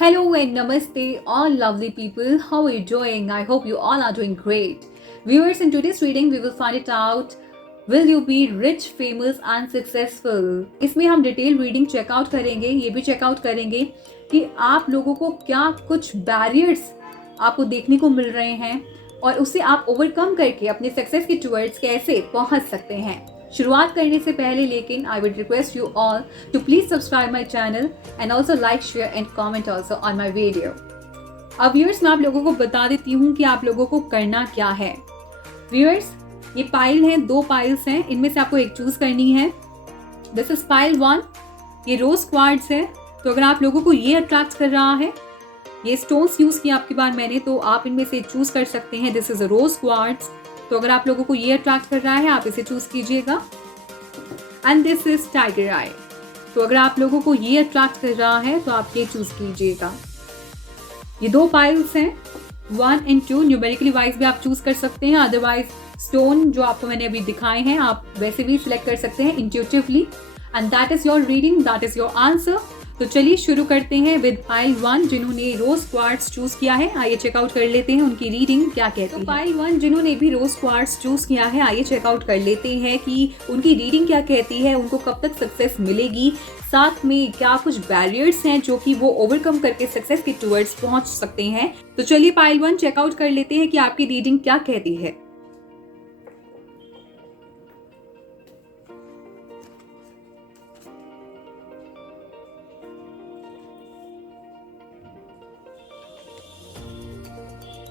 Hello and namaste, all lovely people. How are you doing? I hope you all are doing great. Viewers, in today's reading, we will find it out. Will you be rich, famous and successful? इसमें हम detail reading checkout करेंगे, ये भी checkout करेंगे कि आप लोगों को क्या कुछ बैरियर्स आपको देखने को मिल रहे हैं और उसे आप ओवरकम करके अपने सक्सेस के टुवर्ड्स कैसे पहुंच सकते हैं। शुरुआत करने से पहले लेकिन I would request you all to please subscribe my channel and also like share and comment also on my video. अब व्यूअर्स, मैं आप लोगों को बता देती हूँ कि आप लोगों को करना क्या है। व्यूअर्स, ये पाइल हैं, 2 पाइल्स हैं, इनमें से आपको एक चूज करनी है। दिस इज पाइल 1, ये रोज क्वार्ट्स है। तो अगर आप लोगों को ये अट्रैक्ट कर रहा है, ये स्टोन्स यूज किया आपकी बार मैंने, तो आप इनमें से चूज कर सकते हैं। This is a rose quartz. तो अगर आप लोगों को ये अट्रैक्ट कर रहा है, आप इसे चूज कीजिएगा। एंड दिस इज टाइगर आई। तो अगर आप लोगों को ये अट्रैक्ट कर रहा है तो आप ये चूज कीजिएगा। ये 2 पाइल्स हैं, 1 and 2। न्यूमेरिकली वाइज भी आप चूज कर सकते हैं, अदरवाइज स्टोन जो आपको मैंने अभी दिखाए हैं आप वैसे भी सिलेक्ट कर सकते हैं intuitively. And that is your reading, that is your answer. तो चलिए शुरू करते हैं विद पाइल 1 जिन्होंने रोज क्वार्ट्स चूज किया है। आइए चेकआउट कर लेते हैं उनकी रीडिंग क्या कहती है। तो पाइल 1 जिन्होंने भी रोज क्वार्ट्स चूज किया है, आइए चेकआउट कर लेते हैं कि उनकी रीडिंग क्या कहती है, उनको कब तक सक्सेस मिलेगी, साथ में क्या कुछ बैरियर्स हैं जो कि वो ओवरकम करके सक्सेस के टुवर्ड्स पहुंच सकते हैं। तो चलिए पाइल 1 चेकआउट कर लेते हैं कि आपकी रीडिंग क्या कहती है।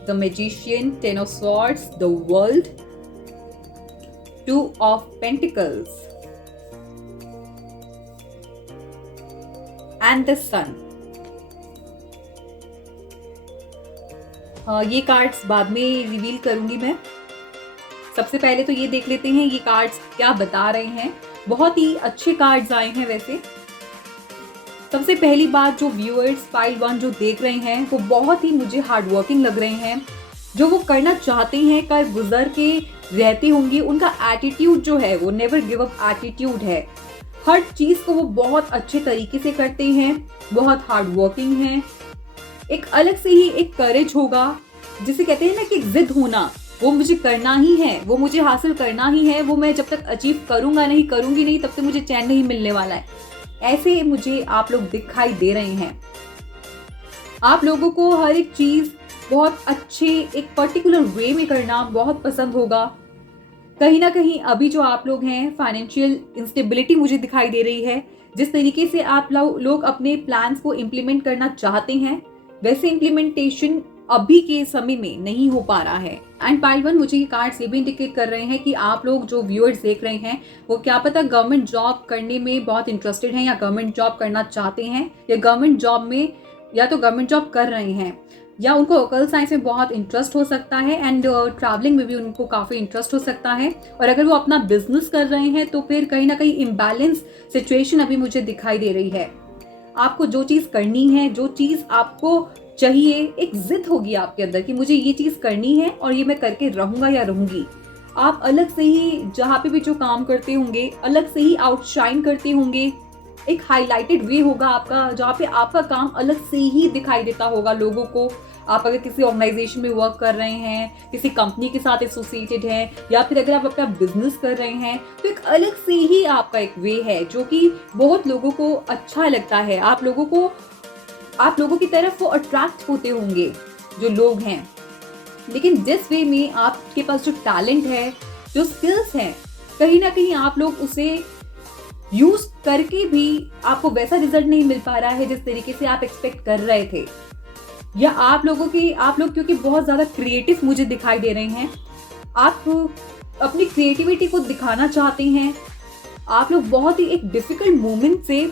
The Magician, 10 of Swords, the World, 2 of Pentacles, and the Sun. ये कार्ड्स बाद में रिवील करूंगी मैं। सबसे पहले तो ये देख लेते हैं ये कार्ड्स क्या बता रहे हैं। बहुत ही अच्छे कार्ड्स आए हैं वैसे। सबसे पहली बात, जो व्यूअर्स पाइल 1 जो देख रहे हैं वो बहुत ही मुझे हार्डवर्किंग लग रहे हैं। जो वो करना चाहते हैं कर गुजर के रहते होंगे। उनका एटीट्यूड जो है वो नेवर गिव अप एटीट्यूड है। हर चीज को वो बहुत अच्छे तरीके से करते हैं, बहुत हार्डवर्किंग हैं। एक अलग से ही एक करेज होगा, जिसे कहते हैं ना कि एक जिद होना, वो मुझे करना ही है, वो मुझे हासिल करना ही है, वो मैं जब तक अचीव करूंगा नहीं, करूंगी नहीं, तब तक मुझे चैन नहीं मिलने वाला है। ऐसे मुझे आप लोग दिखाई दे रहे हैं। आप लोगों को हर एक चीज बहुत अच्छे एक पर्टिकुलर वे में करना बहुत पसंद होगा। कहीं ना कहीं अभी जो आप लोग हैं, फाइनेंशियल इंस्टेबिलिटी मुझे दिखाई दे रही है। जिस तरीके से आप लोग अपने प्लान्स को इम्प्लीमेंट करना चाहते हैं, वैसे इम्प्लीमेंटेशन अभी के समय में नहीं हो पा रहा है। एंड पाइल 1 मुझे ये कार्ड्स ये भी इंडिकेट कर रहे हैं कि आप लोग जो व्यूअर्स देख रहे हैं वो क्या पता गवर्नमेंट जॉब करने में बहुत इंटरेस्टेड हैं, या गवर्नमेंट जॉब करना चाहते हैं, या गवर्नमेंट जॉब में या तो गवर्नमेंट जॉब कर रहे हैं, या उनको ऑकल्ट साइंस में बहुत इंटरेस्ट हो सकता है। एंड ट्रैवलिंग में भी उनको काफ़ी इंटरेस्ट हो सकता है। और अगर वो अपना बिजनेस कर रहे हैं तो फिर कहीं ना कहीं इम्बैलेंस सिचुएशन अभी मुझे दिखाई दे रही है। आपको जो चीज़ करनी है, जो चीज़ आपको चाहिए, एक जिद होगी आपके अंदर कि मुझे ये चीज़ करनी है और ये मैं करके रहूंगा या रहूंगी। आप अलग से ही जहाँ पे भी जो काम करते होंगे, अलग से ही आउटशाइन करते होंगे। एक हाईलाइटेड वे होगा आपका, जहाँ पे आपका काम अलग से ही दिखाई देता होगा लोगों को। आप अगर किसी ऑर्गेनाइजेशन में वर्क कर रहे हैं, किसी कंपनी के साथ एसोसिएटेड हैं, या फिर अगर आप अपना बिजनेस कर रहे हैं, तो एक अलग से ही आपका एक वे है जो कि बहुत लोगों को अच्छा लगता है। आप लोगों की तरफ वो अट्रैक्ट होते होंगे जो लोग हैं। लेकिन जिस वे में आपके पास जो टैलेंट है, जो स्किल्स हैं, कहीं ना कहीं आप लोग उसे यूज करके भी आपको वैसा रिजल्ट नहीं मिल पा रहा है जिस तरीके से आप एक्सपेक्ट कर रहे थे। या आप लोग क्योंकि बहुत ज्यादा क्रिएटिव मुझे दिखाई दे रहे हैं। आप अपनी क्रिएटिविटी को दिखाना चाहते हैं। आप लोग बहुत ही एक डिफिकल्ट मोमेंट से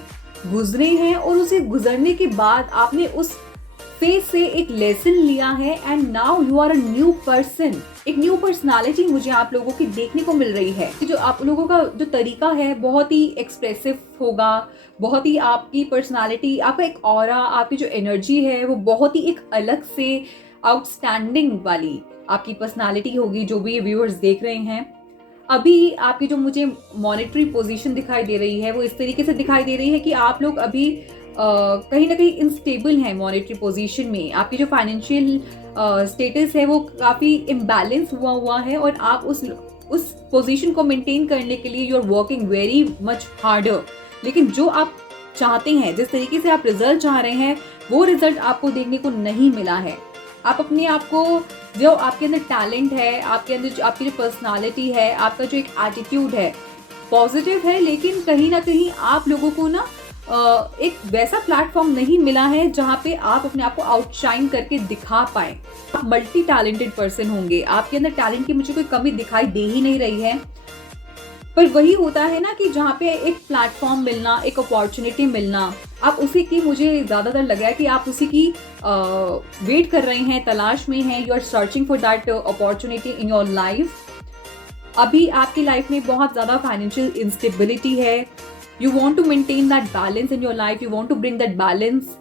गुजरे हैं और उसे गुजरने के बाद आपने उस फेज से एक लेसन लिया है। And now you are a new person, एक न्यू पर्सनालिटी मुझे आप लोगों की देखने को मिल रही है। जो आप लोगों का जो तरीका है बहुत ही एक्सप्रेसिव होगा, बहुत ही आपकी पर्सनालिटी, आपका एक ऑरा, आपकी जो एनर्जी है वो बहुत ही एक अलग से आउटस्टैंडिंग वाली आपकी पर्सनालिटी होगी। जो भी व्यूअर्स देख रहे हैं, अभी आपकी जो मुझे मॉनेटरी पोजीशन दिखाई दे रही है वो इस तरीके से दिखाई दे रही है कि आप लोग अभी कहीं ना कहीं इनस्टेबल हैं मॉनेटरी पोजीशन में, आपकी जो फाइनेंशियल स्टेटस है वो काफ़ी इम्बैलेंस हुआ है और आप उस पोजीशन को मेंटेन करने के लिए you are working very much harder. लेकिन जो आप चाहते हैं, जिस तरीके से आप रिजल्ट चाह रहे हैं, वो रिजल्ट आपको देखने को नहीं मिला है। आप अपने आप को, जो आपके अंदर टैलेंट है, आपके अंदर जो आपकी जो पर्सनालिटी है, आपका जो एक एटीट्यूड है पॉजिटिव है, लेकिन कहीं ना कहीं आप लोगों को ना एक वैसा प्लेटफॉर्म नहीं मिला है जहाँ पे आप अपने आप को आउटशाइन करके दिखा पाए। आप मल्टी टैलेंटेड पर्सन होंगे, आपके अंदर टैलेंट की मुझे कोई कमी दिखाई दे ही नहीं रही है, पर वही होता है ना कि जहाँ पे एक प्लेटफॉर्म मिलना, एक अपॉर्चुनिटी मिलना, आप उसी की, मुझे ज़्यादातर लगा है कि आप उसी की वेट कर रहे हैं, तलाश में हैं, you are searching for that opportunity in your life. अभी आपकी लाइफ में बहुत ज़्यादा फाइनेंशियल इंस्टेबिलिटी है, you want to maintain that balance in your life, you want to bring that balance,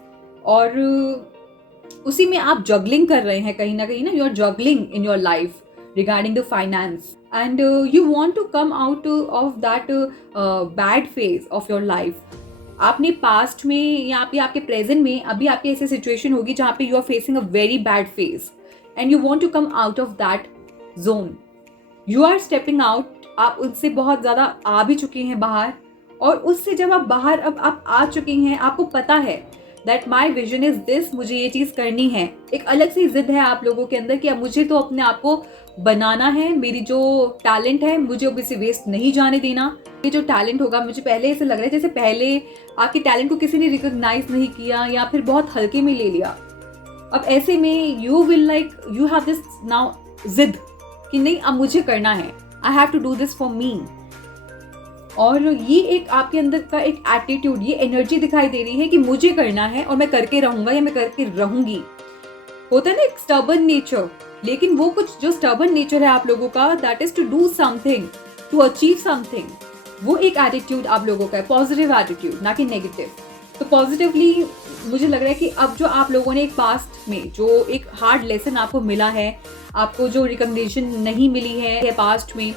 और उसी में आप जगलिंग कर रहे हैं कहीं ना, you are juggling in your life regarding the finance, and you want to come out of that bad phase of your life. आपने पास्ट में या आपके प्रेजेंट में अभी आपकी ऐसी सिचुएशन होगी जहाँ पे you are facing a very bad phase and you want to come out of that zone. You are stepping out, आप उससे बहुत ज़्यादा आ भी चुके हैं बाहर, और उससे जब आप बाहर अब आप आ चुके हैं, आपको पता है that my vision is this, मुझे ये चीज़ करनी है। एक अलग सी जिद है आप लोगों के अंदर कि अब मुझे तो अपने आप को बनाना है, मेरी जो टैलेंट है मुझे अब इसे वेस्ट नहीं जाने देना। ये जो टैलेंट होगा, मुझे पहले ऐसे लग रहा है जैसे पहले आपके टैलेंट को किसी ने रिकॉग्नाइज नहीं किया या फिर बहुत हल्के में ले लिया। अब ऐसे में you will you have this now जिद कि नहीं, अब मुझे करना है, I have to do this for me. और ये एक आपके अंदर का एक एटीट्यूड, ये एनर्जी दिखाई दे रही है कि मुझे करना है और मैं करके रहूंगा या मैं करके रहूंगी। होता है ना एक स्टबर्न नेचर, लेकिन वो कुछ जो स्टबर्न नेचर है आप लोगों का, that is to do something, to achieve something, वो एक एटीट्यूड आप लोगों का है, पॉजिटिव एटीट्यूड, ना कि नेगेटिव। तो पॉजिटिवली मुझे लग रहा है कि अब जो आप लोगों ने एक पास्ट में जो एक हार्ड लेसन आपको मिला है, आपको जो रिकॉग्निशन नहीं मिली है पास्ट में,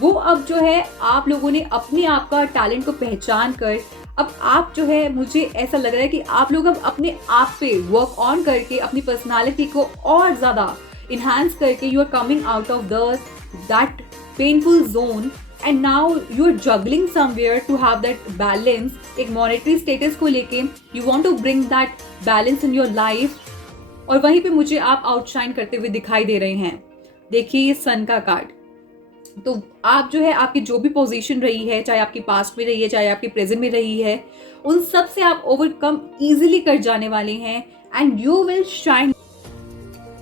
वो अब जो है आप लोगों ने अपने आप का टैलेंट को पहचान कर, अब आप जो है, मुझे ऐसा लग रहा है कि आप लोग अब अपने आप पे वर्क ऑन करके अपनी पर्सनालिटी को और ज़्यादा इन्हांस करके you are coming out of that painful zone and now you are juggling somewhere to have that balance. एक मॉनेटरी स्टेटस को लेके you want to bring that balance in your life, और वहीं पे मुझे आप आउटशाइन करते हुए दिखाई दे रहे हैं। देखिए ये सन का कार्ड, तो आप जो है, आपकी जो भी पोजीशन रही है, चाहे आपकी पास्ट में रही है, चाहे आपकी प्रेजेंट में रही है, उन सब से आप ओवरकम इजीली कर जाने वाले हैं एंड यू विल शाइन।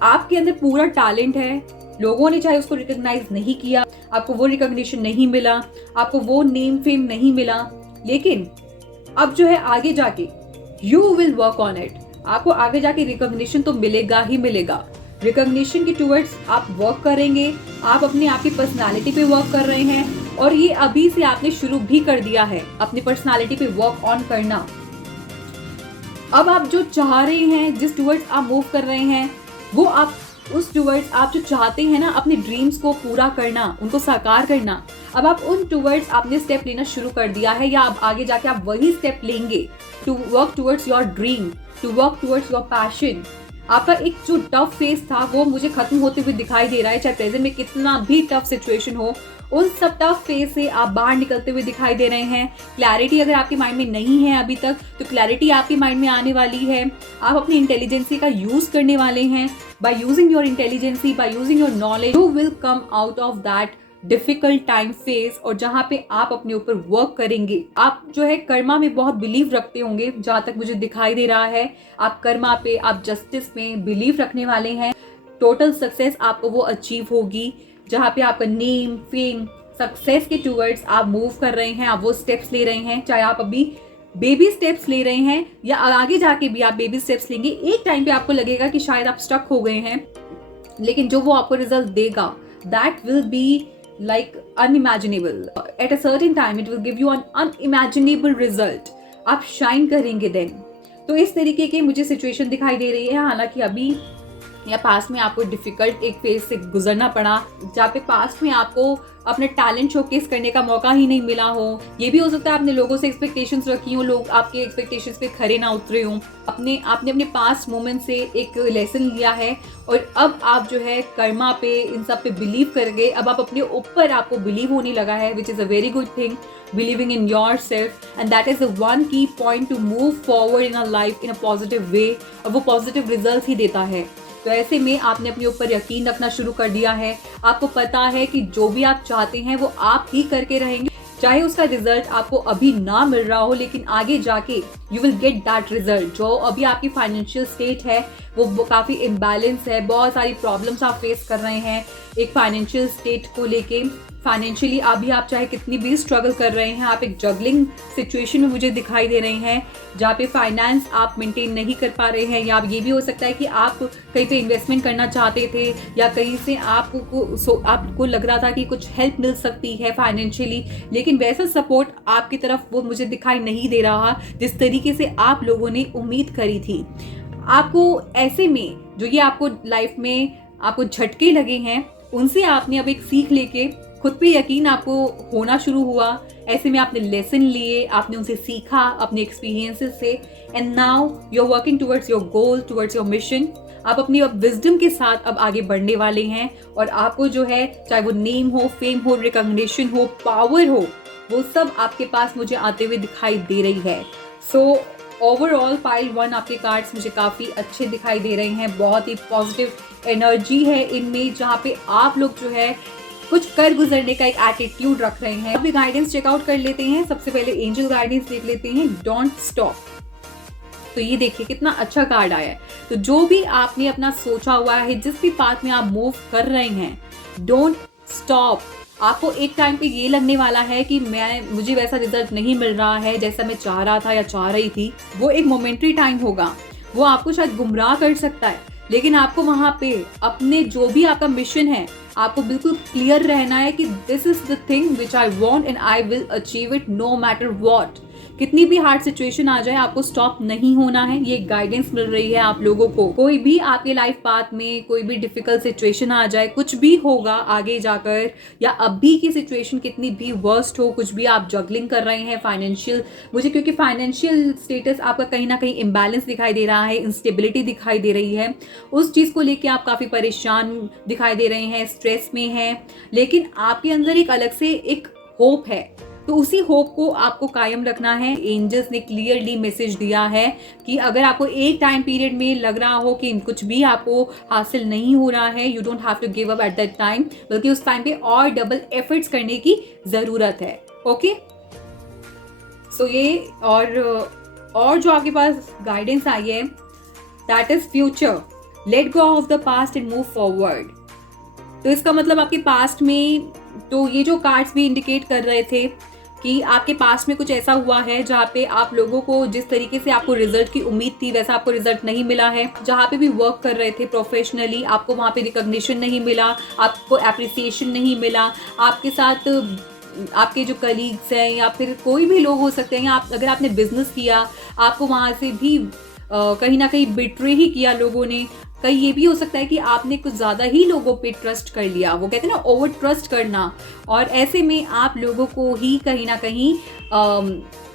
आपके अंदर पूरा टैलेंट है, लोगों ने चाहे उसको रिकॉग्नाइज नहीं किया, आपको वो रिकॉग्निशन नहीं मिला, आपको वो नेम फेम नहीं मिला, लेकिन अब जो है आगे जाके you will work on it. आपको आगे जाके रिकॉग्निशन तो मिलेगा ही मिलेगा। रिकॉग्निशन के टूवर्ड्स आप वर्क करेंगे, आप अपने आप की पर्सनालिटी पे वर्क कर रहे हैं, और ये अभी से आपने शुरू भी कर दिया है अपनी पर्सनालिटी पे वर्क ऑन करना। अब आप जो चाह रहे हैं, जिस टूवर्ड्स आप मूव कर रहे हैं, वो आप उस टूवर्ड्स आप जो चाहते हैं ना, अपने ड्रीम्स को पूरा करना, उनको साकार करना, अब आप उन टूवर्ड्स आपने स्टेप लेना शुरू कर दिया है, या अब आगे जाके आप वही स्टेप लेंगे to work towards your dream, to work towards your passion. आपका एक जो टफ फेज था वो मुझे खत्म होते हुए दिखाई दे रहा है, चाहे प्रेजेंट में कितना भी टफ सिचुएशन हो, उन सब टफ फेज से आप बाहर निकलते हुए दिखाई दे रहे हैं। क्लैरिटी अगर आपके माइंड में नहीं है अभी तक, तो क्लैरिटी आपके माइंड में आने वाली है। आप अपनी इंटेलिजेंसी का यूज करने वाले हैं। By using your intelligency, by using your knowledge, you will come out of that difficult time phase, और जहाँ पे आप अपने ऊपर वर्क करेंगे। आप जो है कर्मा में बहुत बिलीव रखते होंगे, जहाँ तक मुझे दिखाई दे रहा है। आप कर्मा पे, आप जस्टिस में बिलीव रखने वाले हैं। टोटल सक्सेस आपको वो अचीव होगी, जहाँ पे आपका नेम फेम सक्सेस के टूवर्ड्स आप मूव कर रहे हैं, आप वो स्टेप्स ले रहे हैं। चाहे आप अभी बेबी स्टेप्स ले रहे हैं या आगे जाके भी आप बेबी स्टेप्स लेंगे, एक टाइम पे आपको लगेगा कि शायद आप स्टक हो गए हैं, लेकिन जो वो आपको रिजल्ट देगा, that will be like unimaginable. At a certain time it will give you an unimaginable result. आप शाइन करेंगे देन। तो इस तरीके की मुझे सिचुएशन दिखाई दे रही है। हालांकि अभी या पास्ट में आपको डिफिकल्ट एक फेज से गुजरना पड़ा, जहाँ पे पास्ट में आपको अपने टैलेंट शोकेस करने का मौका ही नहीं मिला हो। ये भी हो सकता है आपने लोगों से एक्सपेक्टेशंस रखी हो, लोग आपके एक्सपेक्टेशंस पे खरे ना उतरे हों। आपने अपने पास्ट मोमेंट से एक लेसन लिया है और अब आप जो है कर्मा पे, इन सब पे बिलीव करके अब आप अपने ऊपर आपको बिलीव होने लगा है, which is a very good thing, believing in yourself, and that is the one key point to move forward in a life in a positive way, और वो पॉजिटिव रिजल्ट ही देता है। तो ऐसे में आपने अपने ऊपर यकीन रखना शुरू कर दिया है। आपको पता है कि जो भी आप चाहते हैं वो आप ही करके रहेंगे, चाहे उसका रिजल्ट आपको अभी ना मिल रहा हो, लेकिन आगे जाके you will get that result. जो अभी आपकी फाइनेंशियल स्टेट है वो काफ़ी इम्बैलेंस है, बहुत सारी प्रॉब्लम्स आप फेस कर रहे हैं एक फाइनेंशियल स्टेट को लेके। फाइनेंशियली अभी आप चाहे कितनी भी स्ट्रगल कर रहे हैं, आप एक जगलिंग सिचुएशन में मुझे दिखाई दे रहे हैं, जहाँ पे फाइनेंस आप मेंटेन नहीं कर पा रहे हैं। या ये भी हो सकता है कि आप कहीं पे इन्वेस्टमेंट करना चाहते थे, या कहीं से आपको लग रहा था कि कुछ हेल्प मिल सकती है फाइनेंशियली, लेकिन वैसा सपोर्ट आपकी तरफ वो मुझे दिखाई नहीं दे रहा जिस तरीके से आप लोगों ने उम्मीद करी थी। आपको ऐसे में जो ये आपको लाइफ में आपको झटके लगे हैं, उनसे आपने अब एक सीख लेके खुद पे यकीन आपको होना शुरू हुआ। ऐसे में आपने लेसन लिए, आपने उनसे सीखा अपने एक्सपीरियंसेस से, and now you are working towards your goal, towards your mission. आप अपनी अब विजडम के साथ अब आगे बढ़ने वाले हैं, और आपको जो है चाहे वो नेम हो, फेम हो, रिकॉग्निशन हो, पावर हो, वो सब आपके पास मुझे आते हुए दिखाई दे रही है। सो ओवरऑल पाइल 1 आपके कार्ड्स मुझे काफ़ी अच्छे दिखाई दे रहे हैं। बहुत ही पॉजिटिव एनर्जी है इनमें, जहाँ पे आप लोग जो है कुछ कर गुजरने का एक एटीट्यूड रख रहे हैं। अभी गाइडेंस चेकआउट कर लेते हैं। सबसे पहले एंजल गाइडेंस देख लेते हैं, डोंट स्टॉप। तो ये देखिए कितना अच्छा कार्ड आया है। तो जो भी आपने अपना सोचा हुआ है, जिस भी पाथ में आप मूव कर रहे हैं, डोंट स्टॉप। आपको एक टाइम पे ये लगने वाला है कि मुझे वैसा रिजल्ट नहीं मिल रहा है जैसा मैं चाह रहा था या चाह रही थी। वो एक मोमेंट्री टाइम होगा, वो आपको शायद गुमराह कर सकता है, लेकिन आपको वहाँ पे अपने जो भी आपका मिशन है, आपको बिल्कुल क्लियर रहना है कि this is the thing which I want and I will achieve it no matter what. कितनी भी हार्ड सिचुएशन आ जाए, आपको स्टॉप नहीं होना है। ये गाइडेंस मिल रही है आप लोगों को। कोई भी आपके लाइफ पाथ में कोई भी डिफिकल्ट सिचुएशन आ जाए, कुछ भी होगा आगे जाकर, या अभी की सिचुएशन कितनी भी वर्स्ट हो, कुछ भी आप जगलिंग कर रहे हैं फाइनेंशियल, मुझे क्योंकि फाइनेंशियल स्टेटस आपका कहीं ना कहीं इम्बैलेंस दिखाई दे रहा है, इंस्टेबिलिटी दिखाई दे रही है, उस चीज़ को लेके आप काफ़ी परेशान दिखाई दे रहे हैं, स्ट्रेस में हैं, लेकिन आपके अंदर एक अलग से एक होप है। तो उसी होप को आपको कायम रखना है। एंजल्स ने क्लियरली मैसेज दिया है कि अगर आपको एक टाइम पीरियड में लग रहा हो कि कुछ भी आपको हासिल नहीं हो रहा है, you don't have to give up at that time, बल्कि उस टाइम पे और डबल एफर्ट्स करने की ज़रूरत है। ओके, सो ये और जो आपके पास गाइडेंस आई है, that is future, let go of the past and move forward. तो इसका मतलब आपके पास्ट में, तो ये जो कार्ड्स भी इंडिकेट कर रहे थे कि आपके पास में कुछ ऐसा हुआ है जहाँ पे आप लोगों को जिस तरीके से आपको रिजल्ट की उम्मीद थी वैसा आपको रिजल्ट नहीं मिला है। जहाँ पे भी वर्क कर रहे थे प्रोफेशनली, आपको वहाँ पे रिकॉग्निशन नहीं मिला, आपको एप्रिसिएशन नहीं मिला। आपके साथ आपके जो कलीग्स हैं या फिर कोई भी लोग हो सकते हैं, अगर आपने बिजनेस किया, आपको वहाँ से भी कहीं ना कहीं बिट्रे ही किया लोगों ने। कहीं ये भी हो सकता है कि आपने कुछ ज़्यादा ही लोगों पे ट्रस्ट कर लिया, वो कहते हैं ना ओवर ट्रस्ट करना, और ऐसे में आप लोगों को ही कहीं ना कहीं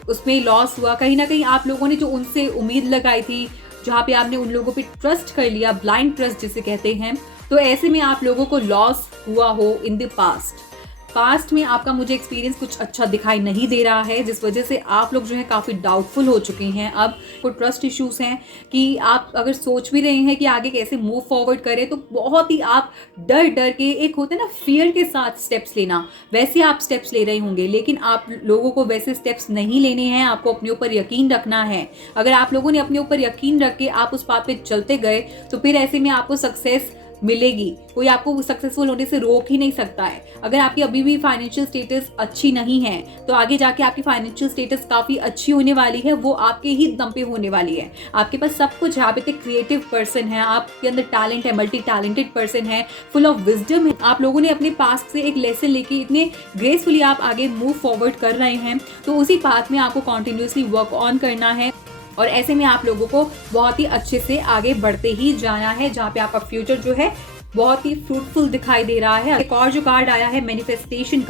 उसमें लॉस हुआ। कहीं ना कहीं आप लोगों ने जो उनसे उम्मीद लगाई थी, जहाँ पे आपने उन लोगों पे ट्रस्ट कर लिया, ब्लाइंड ट्रस्ट जिसे कहते हैं, तो ऐसे में आप लोगों को लॉस हुआ हो इन द पास्ट में आपका मुझे एक्सपीरियंस कुछ अच्छा दिखाई नहीं दे रहा है, जिस वजह से आप लोग जो है काफ़ी डाउटफुल हो चुके हैं। अब को ट्रस्ट इश्यूज हैं कि आप अगर सोच भी रहे हैं कि आगे कैसे मूव फॉरवर्ड करें, तो बहुत ही आप डर के, एक होता है ना फियर के साथ स्टेप्स लेना, वैसे आप स्टेप्स ले रहे होंगे, लेकिन आप लोगों को वैसे स्टेप्स नहीं लेने हैं। आपको अपने ऊपर यकीन रखना है। अगर आप लोगों ने अपने ऊपर यकीन रख के आप उस बात पे चलते गए, तो फिर ऐसे में आपको सक्सेस मिलेगी। कोई आपको सक्सेसफुल होने से रोक ही नहीं सकता है। अगर आपकी अभी भी फाइनेंशियल स्टेटस अच्छी नहीं है, तो आगे जाके आपकी फाइनेंशियल स्टेटस काफ़ी अच्छी होने वाली है, वो आपके ही दम पे होने वाली है। आपके पास सब कुछ है, आप इतने क्रिएटिव पर्सन है, आपके अंदर टैलेंट है, मल्टी टैलेंटेड पर्सन है, फुल ऑफ विजडम है। आप लोगों ने अपने पास्ट से एक लेसन लेके इतने ग्रेसफुली आप आगे मूव फॉरवर्ड कर रहे हैं, तो उसी पाथ में आपको कॉन्टिन्यूसली वर्क ऑन करना है। और ऐसे में आप लोगों को बहुत ही अच्छे से आगे बढ़ते ही जाना है, जहाँ पे आपका फ्यूचर जो है बहुत ही फ्रूटफुल दिखाई दे रहा है। एक और जो कार्ड आया है मैनिफेस्टेशन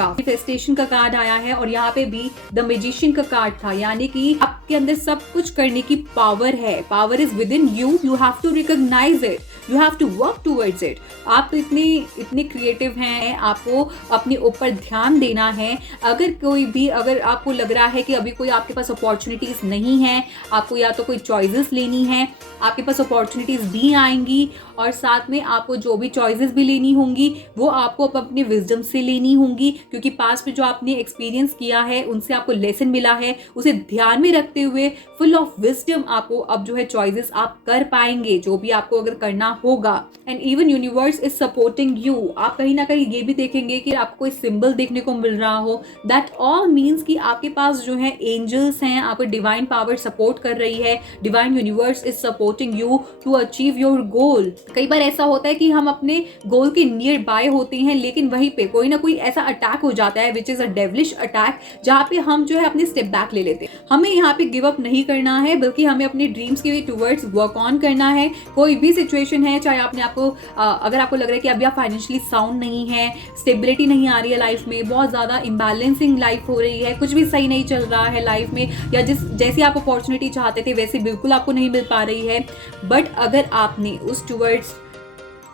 का कार्ड आया है, और यहाँ पे भी द मैजिशियन का कार्ड था, यानी कि आपके अंदर सब कुछ करने की पावर है। Power is within you, you have to recognise it, you have to work towards it. आप तो इतने क्रिएटिव हैं, आपको अपने ऊपर ध्यान देना है। अगर आपको लग रहा है कि अभी कोई आपके पास अपॉर्चुनिटीज नहीं है, आपको या तो कोई चॉइसेस लेनी है, आपके पास अपॉर्चुनिटीज भी आएंगी, और साथ में आपको जो भी चॉइसेस भी लेनी होंगी वो आपको अपने विजडम से लेनी होंगी, क्योंकि पास्ट में जो आपने एक्सपीरियंस किया है उनसे आपको लेसन मिला है, उसे ध्यान में रखते हुए फुल ऑफ विजडम आपको अब जो है चॉइसेस आप कर पाएंगे, जो भी आपको अगर करना होगा। And even universe is supporting you. आप कहीं ना कहीं ये भी देखेंगे कि आपको कोई सिंबल देखने को मिल रहा हो, दैट ऑल मीन्स कि आपके पास जो है एंजल्स हैं, आपको डिवाइन पावर सपोर्ट कर रही है, divine universe is supporting you to achieve your goal. कई बार ऐसा होता है कि हम अपने गोल के नियर बाय होते हैं, लेकिन वहीं पे कोई ना कोई ऐसा अटैक हो जाता है which is a devilish attack, जहाँ पे हम जो है अपने स्टेप बैक ले लेते हैं। हमें यहाँ पे गिव अप नहीं करना है, बल्कि हमें अपने ड्रीम्स के टूवर्ड्स वर्क ऑन करना है। कोई भी सिचुएशन है, चाहे आपने अगर आपको लग रहा है कि अभी आप फाइनेंशियली साउंड नहीं है, स्टेबिलिटी नहीं आ रही है लाइफ में, बहुत ज्यादा इम्बैलेंसिंग लाइफ हो रही है, कुछ भी सही नहीं चल रहा है लाइफ में, या जैसी आप अपॉर्चुनिटी चाहते थे वैसे बिल्कुल आपको नहीं मिल पा रही है, बट अगर आपने उस टूवर्ड्स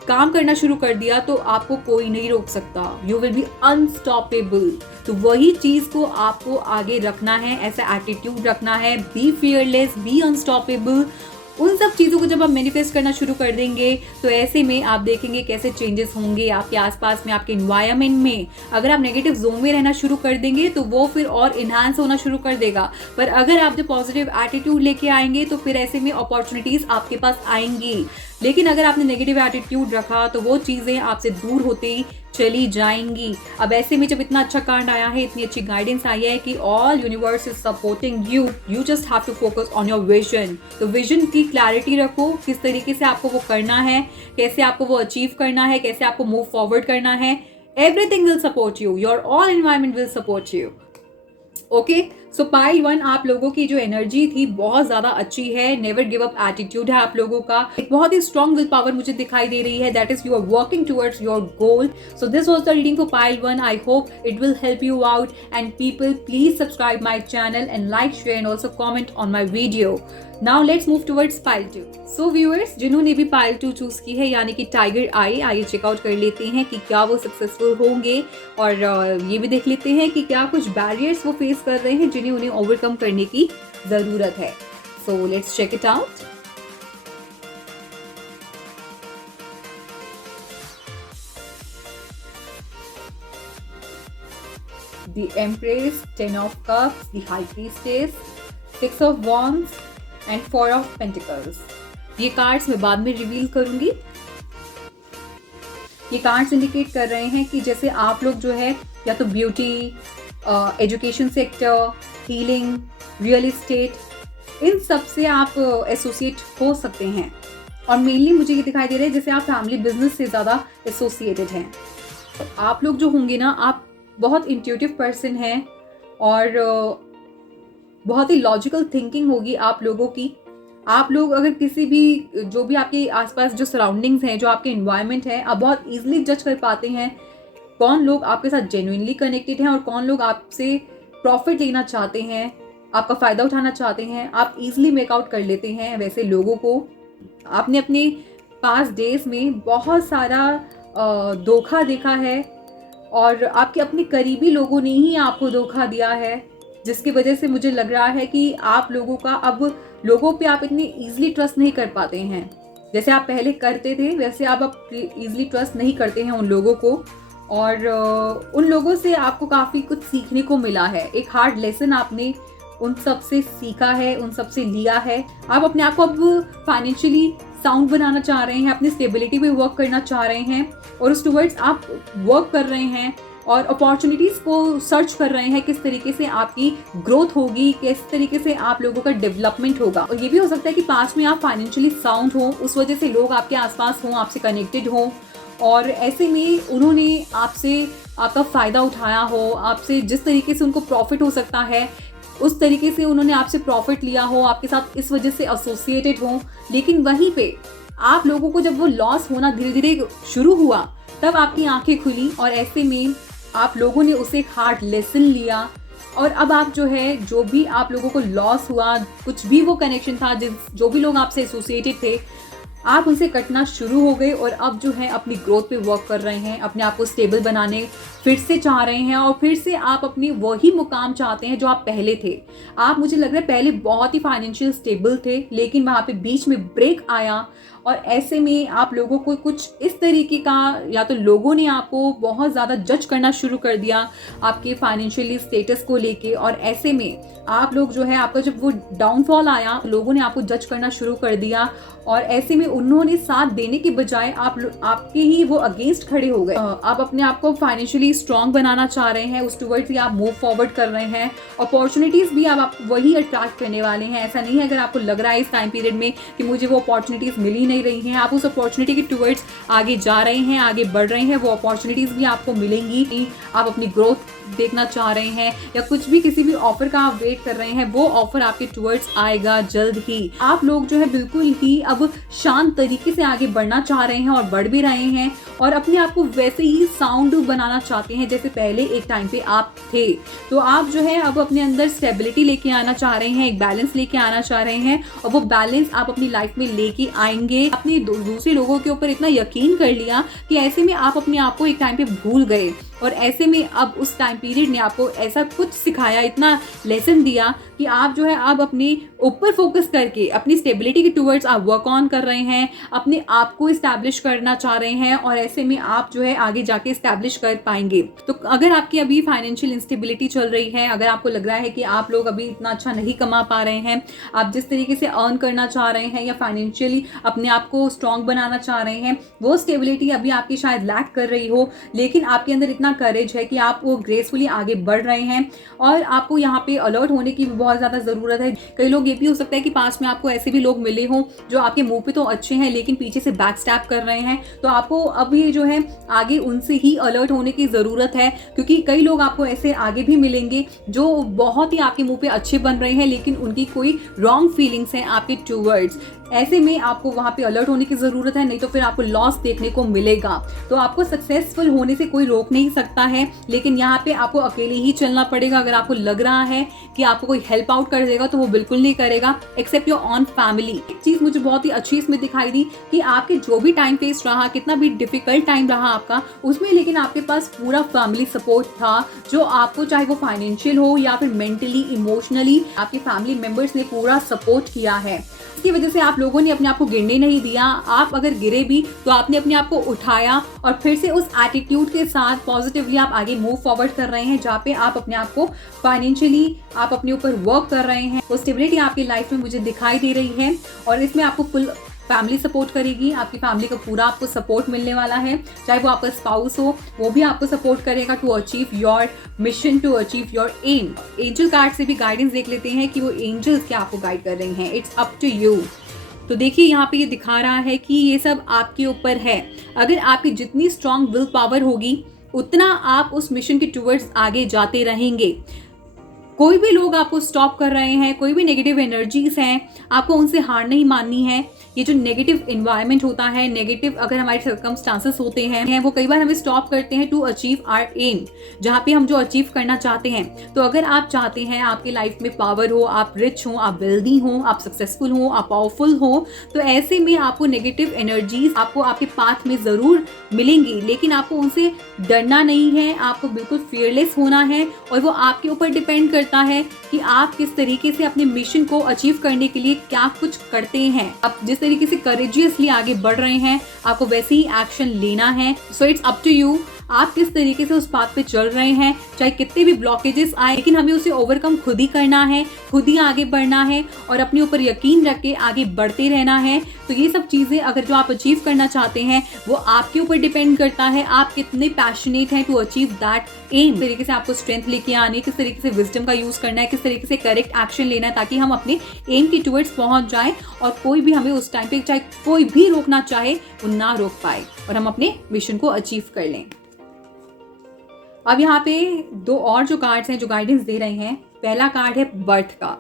काम करना शुरू कर दिया तो आपको कोई नहीं रोक सकता। You will be unstoppable. तो वही चीज को आपको आगे रखना है, ऐसा एटीट्यूड रखना है, बी फियरलेस, बी अनस्टॉपेबल। उन सब चीज़ों को जब आप मैनिफेस्ट करना शुरू कर देंगे तो ऐसे में आप देखेंगे कैसे चेंजेस होंगे आपके आसपास में, आपके इन्वायरमेंट में। अगर आप नेगेटिव जोन में रहना शुरू कर देंगे तो वो फिर और इन्हांस होना शुरू कर देगा, पर अगर आप जो पॉजिटिव एटीट्यूड लेके आएंगे तो फिर ऐसे में अपॉर्चुनिटीज आपके पास आएंगी। लेकिन अगर आपने नेगेटिव एटीट्यूड रखा तो वो चीज़ें आपसे दूर होते ही चली जाएंगी। अब ऐसे में जब इतना अच्छा कार्ड आया है, इतनी अच्छी गाइडेंस आई है कि all universe is supporting you, you just have to focus on your vision. तो विजन की क्लैरिटी रखो, किस तरीके से आपको वो करना है, कैसे आपको वो अचीव करना है, कैसे आपको मूव फॉरवर्ड करना है। Everything will support you, your all environment will support you. Okay, so pile 1 आप लोगों की जो एनर्जी थी बहुत ज्यादा अच्छी है, नेवर गिव अप एटीट्यूड है आप लोगों का, एक बहुत ही स्ट्रॉन्ग विल पावर मुझे दिखाई दे रही है, that is you are working towards your goal. So this was the reading for pile 1। I hope it will help you out, and people please subscribe my channel and like, share and also comment on my video. Now let's move towards pile 2। So viewers, जिन्होंने भी pile 2 choose की है यानी कि tiger आई, आइए checkout कर लेते हैं कि क्या वो सक्सेसफुल होंगे, और ये भी देख लेते हैं कि क्या कुछ बैरियर्स वो फेस कर रहे हैं जिन्हें उन्हें ओवरकम करने की जरूरत है। So let's check it out. The Empress, 10 of Cups, the High Priestess, 6 of Wands and 4 of Pentacles। ये कार्ड्स मैं बाद में रिवील करूंगी। ये कार्ड्स इंडिकेट कर रहे हैं कि जैसे आप लोग जो है या तो beauty, education sector, healing, real estate, इन सब से आप एसोसिएट हो सकते हैं, और मेनली मुझे ये दिखाई दे रहा है जैसे आप फैमिली बिजनेस से ज़्यादा एसोसिएटेड हैं। आप लोग जो होंगे ना, आप बहुत इंट्यूटिव पर्सन हैं, और बहुत ही लॉजिकल थिंकिंग होगी आप लोगों की। आप लोग अगर किसी भी जो भी आपके आसपास जो सराउंडिंग्स हैं, जो आपके इन्वायरमेंट है, आप बहुत इजीली जज कर पाते हैं कौन लोग आपके साथ जेन्युइनली कनेक्टेड हैं और कौन लोग आपसे प्रॉफिट लेना चाहते हैं, आपका फ़ायदा उठाना चाहते हैं। आप इजीली मेकआउट कर लेते हैं वैसे लोगों को। आपने अपने पास्ट डेज में बहुत सारा धोखा देखा है, और आपके अपने करीबी लोगों ने ही आपको धोखा दिया है, जिसकी वजह से मुझे लग रहा है कि आप लोगों का अब लोगों पे आप इतने इजीली ट्रस्ट नहीं कर पाते हैं। जैसे आप पहले करते थे वैसे आप अब इजीली ट्रस्ट नहीं करते हैं उन लोगों को, और उन लोगों से आपको काफ़ी कुछ सीखने को मिला है। एक हार्ड लेसन आपने उन सब से सीखा है, उन सब से लिया है। आप अपने आप को अब फाइनेंशियली साउंड बनाना चाह रहे हैं, अपनी स्टेबिलिटी पे वर्क करना चाह रहे हैं, और उस टुवर्ड्स आप वर्क कर रहे हैं और अपॉर्चुनिटीज़ को सर्च कर रहे हैं, किस तरीके से आपकी ग्रोथ होगी, किस तरीके से आप लोगों का डेवलपमेंट होगा। और ये भी हो सकता है कि पास्ट में आप फाइनेंशियली साउंड हो, उस वजह से लोग आपके आसपास हों, आपसे कनेक्टेड हों, और ऐसे में उन्होंने आपसे आपका फ़ायदा उठाया हो, आपसे जिस तरीके से उनको प्रॉफिट हो सकता है उस तरीके से उन्होंने आपसे प्रॉफिट लिया हो, आपके साथ इस वजह से एसोसिएटेड हो, लेकिन वहीं पे आप लोगों को जब वो लॉस होना धीरे धीरे शुरू हुआ तब आपकी आंखें खुली और ऐसे में आप लोगों ने उसे एक हार्ड लेसन लिया और अब आप जो है, जो भी आप लोगों को लॉस हुआ, कुछ भी वो कनेक्शन था, जो भी लोग आपसे एसोसिएटेड थे, आप उनसे कटना शुरू हो गए और अब जो है अपनी ग्रोथ पे वर्क कर रहे हैं, अपने आप को स्टेबल बनाने फिर से चाह रहे हैं और फिर से आप अपनी वही मुकाम चाहते हैं जो आप पहले थे। आप, मुझे लग रहा है, पहले बहुत ही फाइनेंशियल स्टेबल थे, लेकिन वहाँ पे बीच में ब्रेक आया और ऐसे में आप लोगों को कुछ इस तरीके का, या तो लोगों ने आपको बहुत ज़्यादा जज करना शुरू कर दिया आपके फाइनेंशियली स्टेटस को लेके, और ऐसे में आप लोग जो है, आपका जब वो डाउनफॉल आया, लोगों ने आपको जज करना शुरू कर दिया और ऐसे में उन्होंने साथ देने के बजाय आपके ही वो अगेंस्ट खड़े हो गए। आप अपने आप को फाइनेंशियली स्ट्रांग बनाना चाह रहे हैं, उस टुवर्ड्स ही आप मूव फॉरवर्ड कर रहे हैं। अपॉर्चुनिटीज भी आप वही अट्रैक्ट करने वाले हैं। ऐसा नहीं है अगर आपको लग रहा है इस टाइम पीरियड में कि मुझे वो अपॉर्चुनिटीज मिल ही नहीं रही हैं, आप उस अपॉर्चुनिटी के टुवर्ड्स आगे जा रहे हैं, आगे बढ़ रहे हैं, वो अपॉर्चुनिटीज भी आपको मिलेंगी। आप अपनी ग्रोथ देखना चाह रहे हैं या कुछ भी, किसी भी ऑफर का आप वेट कर रहे हैं, वो ऑफर आपके टुवर्ड्स आएगा जल्द ही। आप लोग जो है बिल्कुल ही अब शांत तरीके से आगे बढ़ना चाह रहे हैं और बढ़ भी रहे हैं और अपने आप को वैसे ही साउंड बनाना चाहते हैं जैसे पहले एक टाइम पे आप थे। तो आप जो है अब अपने अंदर स्टेबिलिटी लेके आना चाह रहे हैं, एक बैलेंस लेके आना चाह रहे हैं और वो बैलेंस आप अपनी लाइफ में लेके आएंगे। आपने दूसरे लोगों के ऊपर इतना यकीन कर लिया कि ऐसे में आप अपने आप को एक टाइम पे भूल गए और ऐसे में अब उस टाइम पीरियड ने आपको ऐसा कुछ सिखाया, इतना लेसन दिया कि आप जो है अब अपने ऊपर फोकस करके अपनी स्टेबिलिटी के टुवर्ड्स आप वर्क ऑन कर रहे हैं, अपने आप को इस्टेब्लिश करना चाह रहे हैं और ऐसे में आप जो है आगे जाके इस्टेब्लिश कर पाएंगे। तो अगर आपकी अभी फाइनेंशियल इंस्टेबिलिटी चल रही है, अगर आपको लग रहा है कि आप लोग अभी इतना अच्छा नहीं कमा पा रहे हैं, आप जिस तरीके से अर्न करना चाह रहे हैं या फाइनेंशियली अपने आप को स्ट्रांग बनाना चाह रहे हैं, वो स्टेबिलिटी अभी आपकी शायद लैक कर रही हो, लेकिन आपके अंदर इतना करेज है कि आप वो ग्रेसफुली आगे बढ़ रहे हैं और आपको यहाँ पे अलर्ट होने की भी बहुत ज़्यादा ज़रूरत है। कई लोग, ये भी हो सकता है कि पास में आपको ऐसे भी लोग मिले हों जो आपके मुंह पे तो अच्छे हैं लेकिन पीछे से बैक स्टैप कर रहे हैं, तो आपको अब ये जो है आगे उनसे ही अलर्ट होने की ज़रूरत है, क्योंकि कई लोग आपको ऐसे आगे भी मिलेंगे जो बहुत ही आपके मुंह पे अच्छे बन रहे हैं लेकिन उनकी कोई रॉन्ग फीलिंग्स हैं आपके टूवर्ड्स। ऐसे में आपको वहाँ पे अलर्ट होने की ज़रूरत है, नहीं तो फिर आपको लॉस देखने को मिलेगा। तो आपको सक्सेसफुल होने से कोई रोक नहीं सकता है, लेकिन यहाँ पे आपको अकेले ही चलना पड़ेगा। अगर आपको लग रहा है कि आपको कोई हेल्प आउट कर देगा तो वो बिल्कुल नहीं करेगा, एक्सेप्ट योर ऑन फैमिली। एक चीज़ मुझे बहुत ही अच्छी इसमें दिखाई दी कि आपके जो भी टाइम फेस रहा, कितना भी डिफिकल्ट टाइम रहा आपका, उसमें लेकिन आपके पास पूरा फैमिली सपोर्ट था, जो आपको चाहे वो फाइनेंशियल हो या फिर मेंटली, इमोशनली, आपके फैमिली मेंबर्स ने पूरा सपोर्ट किया है। इसकी वजह से आप लोगों ने अपने आप को गिरने नहीं दिया। आप अगर गिरे भी तो आपने अपने आप को उठाया और फिर से उस एटीट्यूड के साथ पॉजिटिवली आप आगे मूव फॉरवर्ड कर रहे हैं, जहाँ पे आप अपने आप को फाइनेंशियली आप अपने ऊपर वर्क कर रहे हैं। वो स्टेबिलिटी आपकी लाइफ में मुझे दिखाई दे रही है और इसमें आपको फुल फैमिली सपोर्ट करेगी। आपकी फैमिली का पूरा आपको सपोर्ट मिलने वाला है, चाहे वो आपका स्पाउस हो, वो भी आपको सपोर्ट करेगा to achieve your mission, to achieve your aim. Angel card से भी गाइडेंस देख लेते हैं कि वो एंजल्स क्या आपको गाइड कर रही हैं। It's up to you. तो देखिए यहाँ पे ये दिखा रहा है कि ये सब आपके ऊपर है। अगर आपकी जितनी स्ट्रांग विल पावर होगी उतना आप उस मिशन के टुवर्ड्स आगे जाते रहेंगे। कोई भी लोग आपको स्टॉप कर रहे हैं, कोई भी नेगेटिव एनर्जीज हैं, आपको उनसे हार नहीं माननी है। ये जो नेगेटिव एनवायरनमेंट होता है, नेगेटिव अगर हमारे सर्कमस्टांसेस होते हैं, वो कई बार हमें स्टॉप करते हैं टू अचीव आवर एम, जहाँ पे हम जो अचीव करना चाहते हैं। तो अगर आप चाहते हैं आपकी लाइफ में पावर हो, आप रिच हो, आप वेल्दी हो, आप सक्सेसफुल हो, आप पावरफुल हो, तो ऐसे में आपको नेगेटिव एनर्जीज आपको आपके पाथ में ज़रूर मिलेंगी, लेकिन आपको उनसे डरना नहीं है। आपको बिल्कुल फियरलेस होना है और वो आपके ऊपर डिपेंड करता है कि आप किस तरीके से अपने मिशन को अचीव करने के लिए क्या कुछ करते हैं। आप जिस तरीके से करेजियसली आगे बढ़ रहे हैं, आपको वैसे ही एक्शन लेना है। So it's up to you, आप किस तरीके से उस पाथ पे चल रहे हैं। चाहे कितने भी ब्लॉकेजेस आए, लेकिन हमें उसे ओवरकम खुद ही करना है, खुद ही आगे बढ़ना है और अपने ऊपर यकीन रख के आगे बढ़ते रहना है। तो ये सब चीज़ें अगर जो आप अचीव करना चाहते हैं वो आपके ऊपर डिपेंड करता है, आप कितने पैशनेट हैं टू अचीव दैट एम। किस तरीके से आपको स्ट्रेंथ लेके आनी, किस तरीके से विजडम का यूज़ करना है, किस तरीके से करेक्ट एक्शन लेना है, ताकि हम अपने एम के टुवर्ड्स पहुंच जाएं और कोई भी हमें उस टाइम पे, चाहे कोई भी रोकना चाहे, वो ना रोक पाए और हम अपने मिशन को अचीव कर लें। अब यहाँ पे दो और जो कार्ड्स हैं जो गाइडेंस दे रहे हैं, पहला कार्ड है बर्थ का।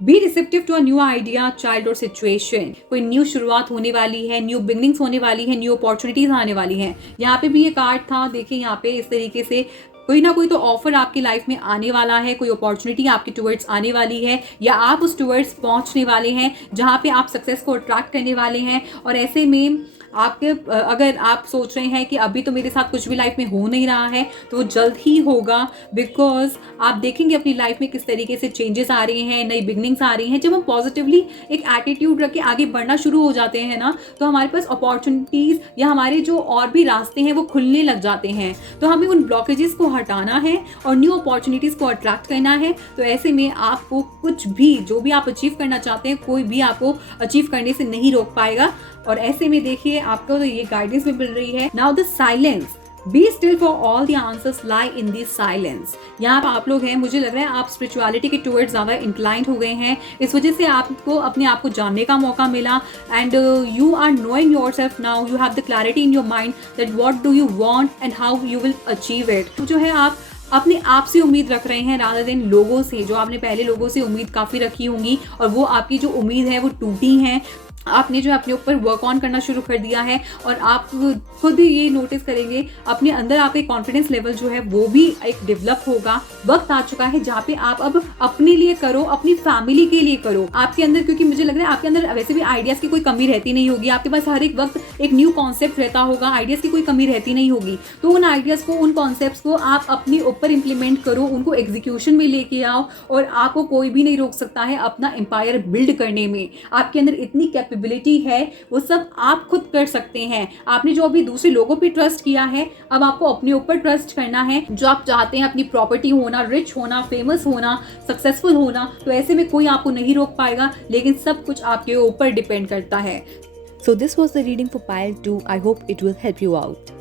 Be receptive to a new idea, child और सिचुएशन। कोई न्यू शुरुआत होने वाली है, न्यू बिगनिंग्स होने वाली है, न्यू अपॉर्चुनिटीज आने वाली हैं। यहाँ पे भी ये कार्ड था, देखिए यहाँ पे इस तरीके से कोई ना कोई तो ऑफर आपकी लाइफ में आने वाला है, कोई अपॉर्चुनिटी आपके टुवर्ड्स आने वाली है, या आप उस टुवर्ड्स पहुंचने वाले हैं जहां पे आप सक्सेस को अट्रैक्ट करने वाले हैं। और ऐसे में आपके अगर आप सोच रहे हैं कि अभी तो मेरे साथ कुछ भी लाइफ में हो नहीं रहा है, तो वो जल्द ही होगा, बिकॉज आप देखेंगे अपनी लाइफ में किस तरीके से चेंजेस आ रहे हैं, नई बिगनिंग्स आ रही हैं। जब हम पॉजिटिवली एक एटीट्यूड रख के आगे बढ़ना शुरू हो जाते हैं ना, तो हमारे पास अपॉर्चुनिटीज़ या हमारे जो और भी रास्ते हैं वो खुलने लग जाते हैं। तो हमें उन ब्लॉकेजेस को हटाना है और न्यू अपॉर्चुनिटीज़ को अट्रैक्ट करना है। तो ऐसे में आपको कुछ भी, जो भी आप अचीव करना चाहते हैं, कोई भी आपको अचीव करने से नहीं रोक पाएगा। और ऐसे में देखिए आपको तो ये गाइडेंस भी मिल रही है। Now the silence, be still for all the answers lie in the silence. यहाँ पर आप लोग हैं, मुझे लग रहा है आप स्पिरिचुअलिटी के टुवर्ड्स ज़्यादा इंक्लाइंड हो गए हैं। इस वजह से आपको अपने आप को जानने का मौका मिला, and you are knowing yourself now, you have the clarity in your mind that what do you want and how you will achieve it. तो जो है आप अपने आप से उम्मीद रख रहे हैं रादर देन लोगों से। जो आपने पहले लोगों से उम्मीद काफ़ी रखी होंगी और वो आपकी जो उम्मीद है वो टूटी हैं। आपने जो अपने ऊपर वर्क ऑन करना शुरू कर दिया है और आप खुद ये नोटिस करेंगे अपने अंदर आपका कॉन्फिडेंस लेवल जो है वो भी एक डेवलप होगा। वक्त आ चुका है जहाँ पे आप अब अपने लिए करो, अपनी फैमिली के लिए करो। आपके अंदर, क्योंकि मुझे लग रहा है आपके अंदर वैसे भी आइडियाज़ की कोई कमी रहती नहीं होगी, आपके पास हर एक वक्त एक न्यू कॉन्सेप्ट रहता होगा, आइडियाज़ की कोई कमी रहती नहीं होगी। तो उन आइडियाज़ को, उन कॉन्सेप्ट्स को आप अपने ऊपर इम्प्लीमेंट करो, उनको एग्जीक्यूशन में लेके आओ और आपको कोई भी नहीं रोक सकता है अपना एम्पायर बिल्ड करने में। आपके अंदर इतनी कैपेबिलिटी है, वो सब आप खुद कर सकते हैं। आपने जो अभी दूसरे लोगों पे ट्रस्ट किया है, अब आपको अपने ऊपर ट्रस्ट करना है। जो आप चाहते हैं, अपनी प्रॉपर्टी होना, रिच होना, फेमस होना, सक्सेसफुल होना, तो ऐसे में कोई आपको नहीं रोक पाएगा, लेकिन सब कुछ आपके ऊपर डिपेंड करता है। So this was the reading for pile 2. I hope it will help you out.